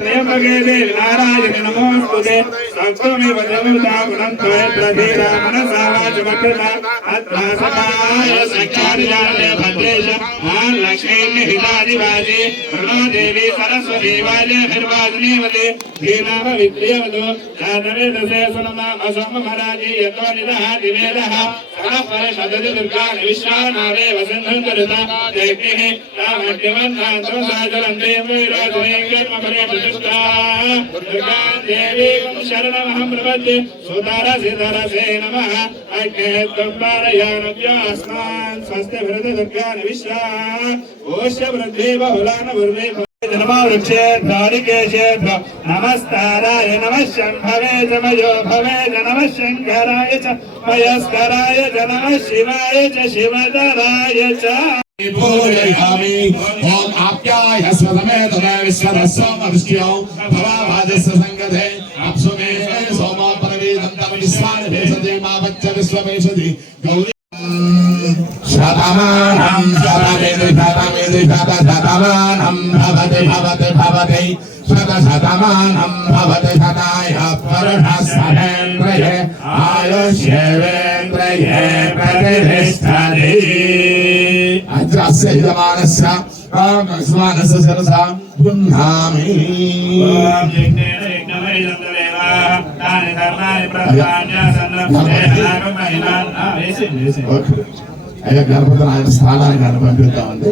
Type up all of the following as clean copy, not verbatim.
नारायण नमोस्तुते सत्वमेव देवता गुणं त्वय प्रधीरा मनसा वाचमकृता अत्रासकाय सख्यादिजाते भद्रेश लक्ष्मी हितादिवासी प्रणो देवी सरस्वती वाजे निर्वाजनीवते धीनाम विद्रियवतु जातवेदसे सुनमाम सोममराजी यतो निदः दिवेदः सरस्वर शतति दुर्गा विश्वानारे वसन्धं करता दैत्यः तामट्यवन्नान्तो साजलन्ते विरोधने कर्मफले दुर्गा देवी शरणमहं प्रपद्ये सुतारसे नमः अग्ने त्वम्बारयानव्यास्मान् स्वस्ति भरत दुर्गा विश्वा ओष्य वृद्धि बहुलान वृद्धि नमस्काराय नमः शंभवे च मयो भवे च नमः शंकराय च मयस्कराय च नमः शिवाय च शिवधराय च पूजयामि ओम आप्याय स्वसमेत विश्वदस्सोमविष्टौ भवावाजस्य संगते अप्सुमे सोमो परवीदन्तं विश्वानि भेषजे मा वच्च विश्वमेषति गौरी शतमानं शतमानं भवति शतशतमानं भवति शताय पुरुषस्सहेन्द्रिये आयुष्येवेन्द्रिये प्रतिष्ठति अज्रस्य यजमानस्य कामस्मानस्य सरसा पुन्नामि అయ్యా గణపతి ఆయన స్థానానికి ఆయన పంపిద్దామండి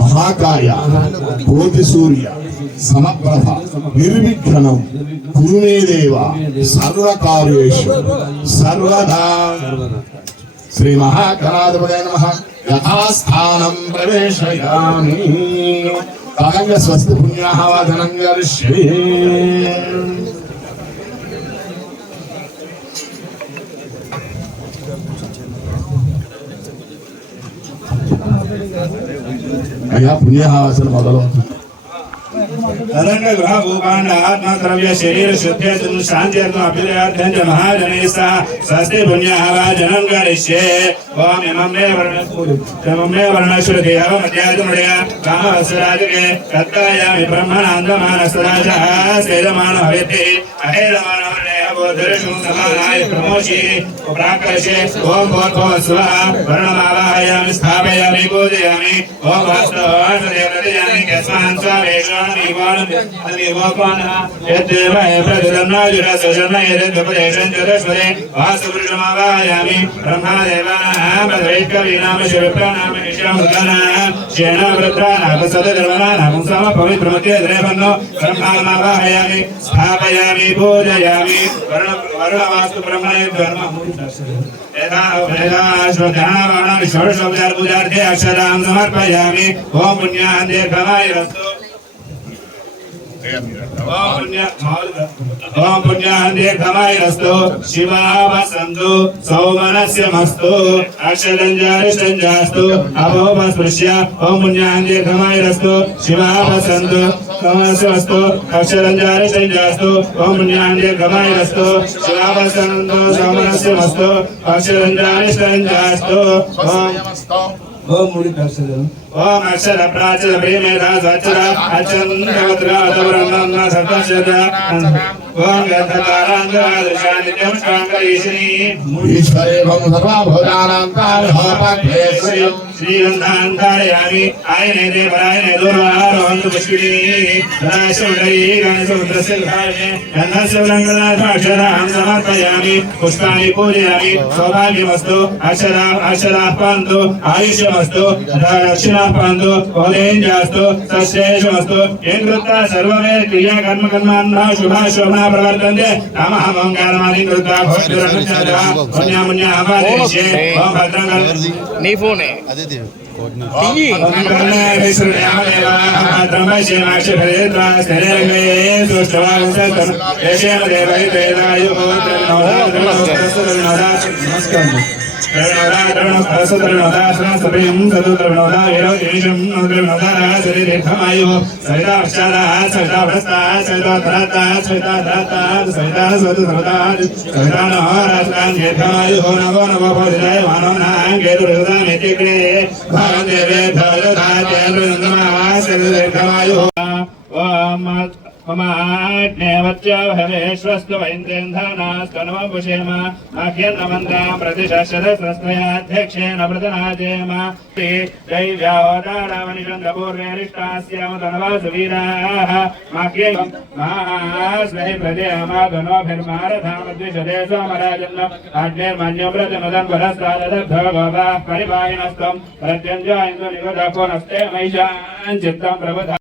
మహాకాయ కోటి సూర్య సమప్రభ నిర్విఘ్నం కురుమే దేవ సర్వకార్యేషు సర్వదా శ్రీ మహాగణాధిపతయే నమః యథాస్థానం ప్రవేశయామి తదంగ స్వస్తి పుణ్యాః వాదనం కరిష్యే అయ్యా పుణ్యాహవాసన మొదలవుతుంది तदंग ग्रह भूपांड आत्मा द्रव्य शरीर शुद्धे शांति अभ्युदयार्थं च महाजनैस्ता स्वस्ति पुण्यः वाजनं करिष्ये ओम इममे वर्णश्रुति हवमध्यात्मडया कामवस्त्राजके कत्तायामि ब्रह्मणान्दमानस्तराजः सेदमानो हविति अहेदमानो बोधरशुं समानाय प्रमोषि प्राकर्षे ओम भूर्भुवस्वः वर्णमावाहयामि स्थापयामि पूजयामि ओम वास्तवासदेवदयामि कस्मान् स्वामेश्वरं वास्तुपुरुषमावाहयामि ब्रह्मदेवानां पदवैकवीनां शिवप्राणां शेणावृत्राणां पवित्रमते द्रैवन्नो ब्रह्मामावाहयामि स्थापयामि पूजयामि वर्णवास्तु ब्रह्मणे षोडशोपचारपूजार्थे अक्षरां समर्पयामि ओम पुण्यान् दीर्घमायुरस्तु ओम पुण्यान् दीर्घमायुरस्तु शिवाः वसन्तु सौमनस्यमस्तु अक्षरञ्जारिष्टञ्जास्तु अभोपस्पृश्य ओम पुण्यान् दीर्घमायुरस्तु शिवाः वसन्तु सौमनस्यमस्तु अक्षरञ्जारिष्टञ्जास्तु ओम पुण्यान् दीर्घमायुरस्तु शिवाः वसन्तु सौमनस्यमस्तु अक्षरञ्जारिष्टञ्जास्तु ओम ओम अक्षर प्राचल प्रेमेधा स्वच्छरा अचन्द्रवद्रातवरन्ना सतशदा ओम गन्धकारान्धरादशानित्यं स्वाङ्गईश्वरी ईश्वरेवं सर्वभूतानां तारहोपक्षेश्वरी श्रीगन्धान्तारयामि आयने देवरायने दुर्वारोहन्तु पुष्पिणी सदाशिवदयी गणसमुद्रस्य धारणे गन्धस्य वरङ्गनाथाक्षरां समर्पयामि पुष्पाणि पूजयामि सौभाग्यमस्तु अक्षराः पान्तु आयुष्यमस्तु दक्षिणाः पान्तु ओलेञ्जास्तु सस्येषमस्तु येन कृत्वा सर्वमे क्रिया कर्मान्नाः शुभा शोभना प्रवर्तन्ते तामः मंगलमानि कृत्वा भोजनञ्चरः पुण्यमुण्यः अपादेशे ओम भद्रं नी फोने अदिति नमस्कार। ममाग्नेवत्याभवेश्वस्तु वैन्द्रेन्धानास्तनुमपुषेम आख्यन्नमन्त्रां प्रतिशस्यदस्रस्त्वयाध्यक्षेण प्रतनाजेम दैव्यावतारामनिषन्दपूर्वेरिष्टास्याम तनवासुवीराः माख्यै महास्मै प्रदेयमागनोभिर्मारथामद्विषदे सोमराजन्न आग्नेर्मन्यो व्रजनुदन् वरस्तादद्धवगोपाः परिपायिनस्त्वं प्रत्यञ्जायन्दुनिगतपुनस्ते मैषाञ्चित्तं प्रबुधा